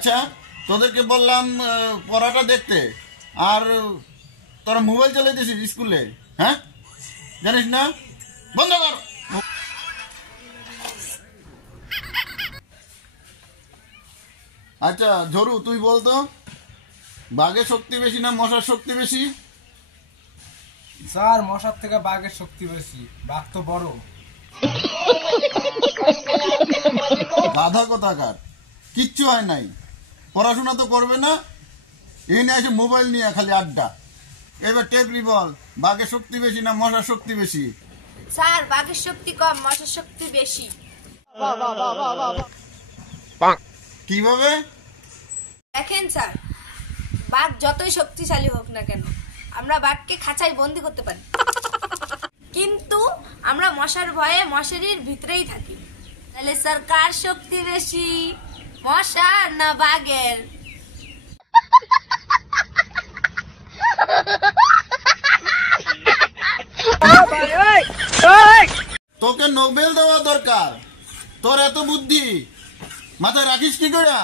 আচ্ছা, তোদেরকে বললাম পড়াটা দেখতে, আর তোরা মোবাইল চালাইতেছিস স্কুলে, হ্যাঁ? জানিস না? বন্ধ কর। আচ্ছা ঝরু, তুই বলতো, বাঘের শক্তি বেশি না মশার শক্তি বেশি? স্যার, মশার থেকে বাঘের শক্তি বেশি, বাঘ তো বড়। গাধা কোথাকার, কিচ্ছু হয় নাই, পড়াশোনা তো করবে না, এই নিয়ে এসে মোবাইল নিয়ে খালি আড্ডা। এবার টেপরি বল, বাঘের শক্তি বেশি না মশার শক্তি বেশি? স্যার, বাঘের শক্তি কম, মশার শক্তি বেশি। কিভাবে? দেখেন স্যার, বাঘ যতই শক্তিশালী হোক না কেন, আমরা বাঘকে খাঁচায় বন্দি করতে পারি, কিন্তু আমরা মশার ভয়ে মশারির ভিতরেই থাকি। তাহলে স্যার, কার শক্তি বেশি, মশার না বাঘের? তোকে নোবেল দেওয়া দরকার, তোর এত বুদ্ধি মাথায় রাখিস কি করে?